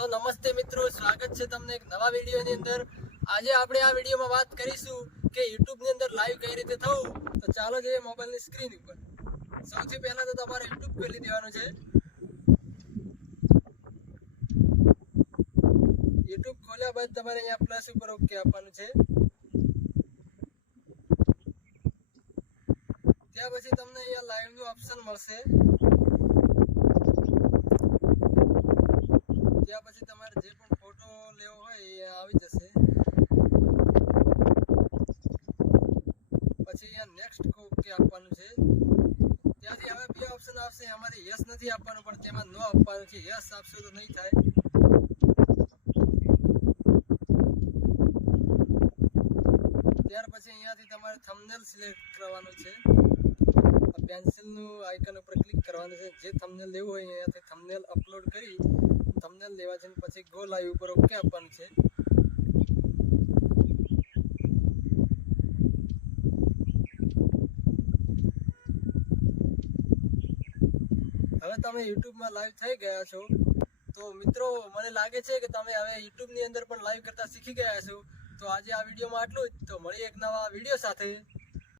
તો નમસ્તે મિત્રો, સ્વાગત છે તમને એક નવા વિડીયોની અંદર। આજે આપણે આ વિડીયોમાં વાત કરીશું કે YouTube ની અંદર લાઈવ કઈ રીતે થવું। તો ચાલો જઈએ મોબાઈલની સ્ક્રીન ઉપર। સૌથી પહેલા તો તમારે YouTube ખોલી દેવાનું છે। YouTube ખોલ્યા બાદ તમારે અહીંયા પ્લસ ઉપર ઓકે આપવાનું છે। ત્યાં પછી તમને અહીંયા લાઈવ નું ઓપ્શન મળશે। ત્યાં પછી તમારે જે પણ ફોટો લેવો હોય એ આવી જશે। પછી અહીંયા નેક્સ્ટ ઓકે આપવાનું છે। ત્યાંથી હવે બે ઓપ્શન આવશે, એમાંથી યસ નથી આપવાનું પણ તેમાં નો આપવાનું છે। યસ આપશો તો નહીં થાય। ત્યાર પછી અહીંયાથી તમારે થંબનેલ સિલેક્ટ કરવાનું છે। પેન્સિલનું આઇકન ઉપર ક્લિક કરવાનું છે। જે થંબનેલ લેવું હોય અહીંયાથી થંબનેલ અપલોડ કરી થંબનેલ લેવા છે, પછી ગો લાઈવ ઉપર ઓકે આપવાનું છે। હવે તમે યુટ્યુબમાં લાઈવ થઈ ગયા છો। તો મિત્રો, મને લાગે છે કે તમે હવે યુટ્યુબની અંદર પણ લાઈવ કરતા શીખી ગયા છો। તો આજે આ વિડીયોમાં આટલું જ। તો મળીએ એક નવા વિડીયો સાથે।